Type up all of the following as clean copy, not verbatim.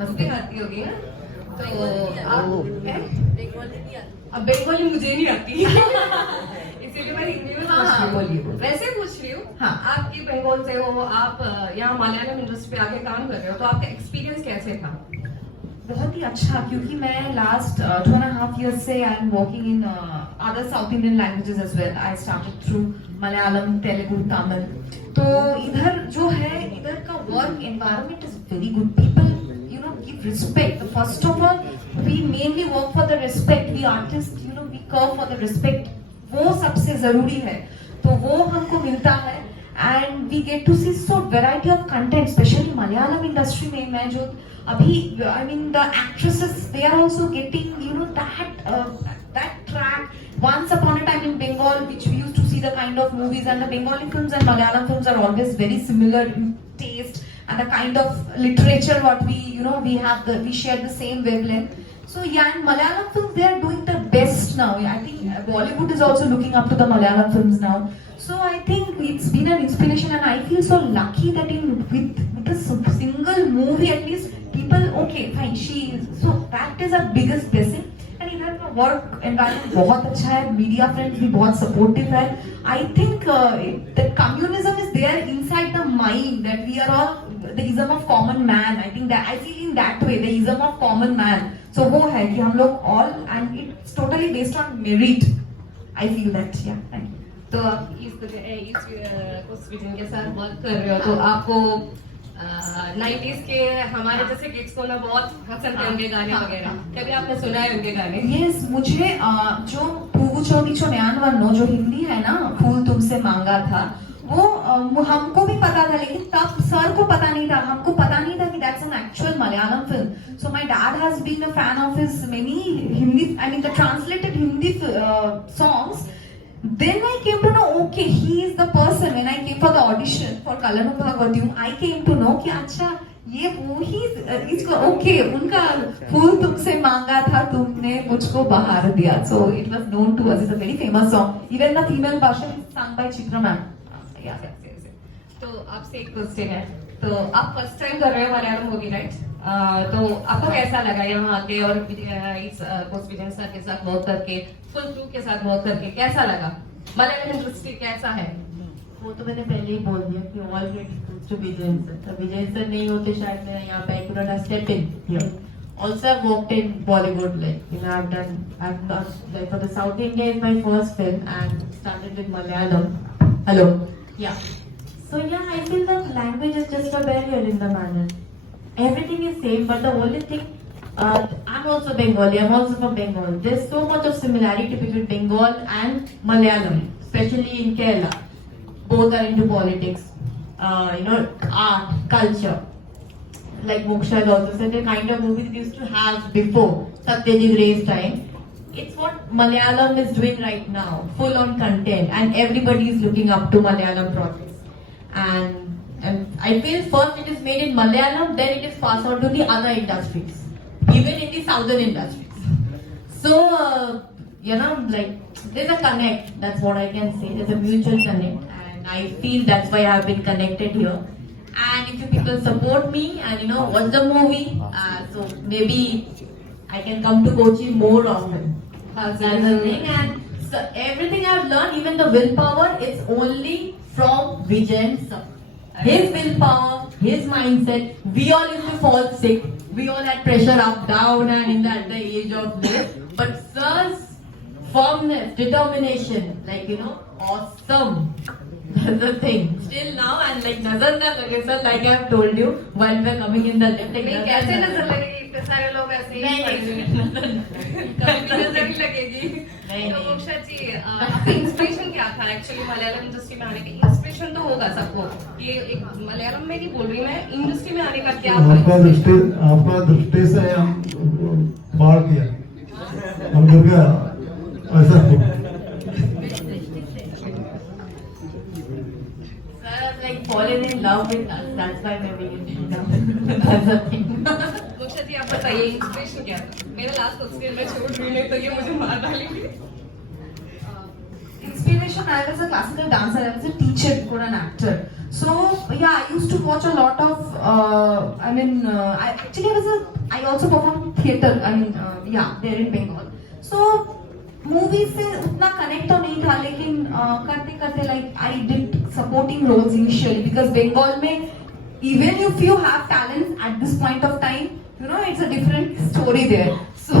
हंसती आती होगी ना, तो आप अब बंगाली मुझे नहीं आती इसीलिए मैं हिंदी में बोलिए, वैसे पूछ रही हूँ। हाँ, आप ये बंगाल से हो, आप यहाँ मलयालम इंडस्ट्री पे आके काम कर रहे हो, तो आपका एक्सपीरियंस कैसे था? बहुत ही अच्छा, क्योंकि मैं लास्ट 2.5 years से I am working in other South Indian languages as well. I started through Malayalam, Telugu, Tamil. तो इधर जो है, इधर का work environment is very good. People you know give respect. First of all we mainly work for the respect. We artist you know we crave for the respect. वो सबसे जरूरी है, तो वो हमको मिलता है. And we get to see so variety of content, specially Malayalam industry में. मैं जो अभी I mean the actresses, they are also getting you know that track. Once upon a time in Bengal, which we used to see the kind of movies, and the Bengali films and Malayalam films are always very similar in taste and the kind of literature what we you know we share the same wavelength. So yeah, and Malayalam films, they are doing the best now. I think Bollywood is also looking up to the Malayalam films now. So I think it's been an inspiration, and I feel so lucky that with a single movie at least people, okay fine, so that is our biggest blessing. And इधर का work environment बहुत अच्छा है. Media friends भी बहुत supportive है. I think the communism is there inside the mind, that we are all the ism of common man. I think that I feel in that way, the ism of common man. So वो है कि हम लोग all, and it's totally based on merit. I feel that. Yeah thank you. तो आप इस vision के साथ वर्क कर रहे हो, तो आपको 90s के हमारे जैसे किड्स को ना बहुत पसंद है उनके गाने वगैरह. कभी आपने सुना है उनके गाने? यस, मुझे जो पुगु चोदी न्यान वन्नो जो हिंदी है ना, फूल तुमसे मांगा था, वो हमको भी पता था, लेकिन तब सर को पता नहीं था. हमको पता नहीं था कि that's an actual Malayalam film. So my dad has been a fan of his many Hindi, I mean the translated Hindi songs. Then I came to know, okay, he is the person. When I came for the audition for Kalanam Bhagavatyam, I came to know कि अच्छा ये वो ही इसको, okay, उनका फूल तुमसे मांगा था तुमने मुझको बहार दिया. So it was known to us. It's a very famous song. Even the female version is sung by Chitra ma'am. Yeah. तो आपसे एक क्वेश्चन है. तो आप फर्स्ट टाइम कर रहे हो मलयालम मूवी, राइट? तो आपको कैसा लगा यहाँ आके और इस पोस्ट विजन सर के साथ वर्क करके, फुल क्रू के साथ वर्क करके कैसा लगा? मलयालम इंडस्ट्री कैसा है? वो तो मैंने पहले ही बोल दिया कि all credit to Vijay sir. Vijay sir नहीं होते शायद मैं यहाँ पे I could not step in here. Also I've worked in Bollywood, like you know I've done like for the South India is my first film and started with Malayalam. Hello. Yeah. So yeah, I feel that language is just a barrier in the manner. Everything is same, but the only thing, I'm also Bengali. I'm also from Bengal. There's so much of similarity between Bengal and Malayalam, especially in Kerala. Both are into politics, you know, art, culture. Like Moksha has also said, the kind of movies we used to have before Satyajit Ray's time. It's what Malayalam is doing right now, full on content, and everybody is looking up to Malayalam projects. And I feel first it is made in Malayalam, then it is passed on to the other industries, even in the southern industries. So, you know, like there's a connect. That's what I can say. There's a mutual connect, and I feel that's why I have been connected here. And if you people support me and you know watch the movie, so maybe I can come to Kochi more often. That's the thing. And so everything I've learned, even the willpower, it's only from Vijay sir. His willpower, his mindset. We all used to fall sick. We all had pressure up, down, and in at the age of this. But sir's firmness, determination, like you know, awesome. That's the thing. Still now, and like nazar na lage sir, like I have told you while we're coming in the lift. नहीं, कैसे नजर लगेगी? इतने सारे लोग ऐसे ही कभी नजर नहीं लगेगी. तो मोक्षा जी, आपका इंस्पिरेशन क्या था एक्चुअली मलयालम इंडस्ट्री में आने का? इंस्पिरेशन तो होगा सबको. ये एक मलयालम में नहीं बोल रही मैं, इंडस्ट्री में आने का क्या आपका दृष्टि से हम बाढ़ किया, हम गिर गया ऐसा. Like fallen in love with us. That's why maybe you know. That's the thing. Moksha जी, आप बताइए इंस्पिरेशन क्या था? मेरा लास्ट क्वेश्चन मैं छोड़ रही हूँ, तो ये मुझे मार डालेंगे. Inspiration, I was a classical dancer, I was a teacher before an actor. So yeah, I used to watch a lot of. I also performed theatre. There in Bengal. So movies से उतना connect तो नहीं था, लेकिन करते करते like I did supporting roles initially because Bengal में even if you have talent at this point of time, you know it's a different story there. So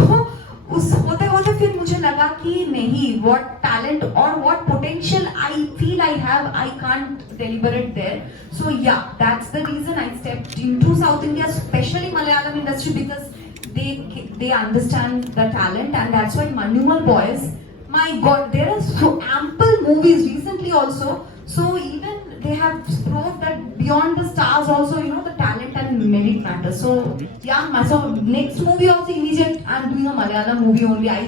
उस होते होते फिर मुझे लगा कि नहीं, what talent or what potential I feel I have, I can't deliver it there. So yeah, that's the reason I stepped into South India, especially Malayalam industry, because they understand the talent, and that's why Manumal Boys, my God, there are so ample movies recently also. So even they have proved that beyond the stars also, you know, the talent and merit matters. So yeah, so next movie also immediate, I'm doing a Malayalam movie only. I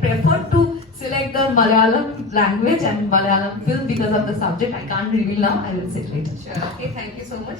preferred to select the Malayalam language and Malayalam film because of the subject. I can't reveal now, I will say later. Sure. Okay, thank you so much.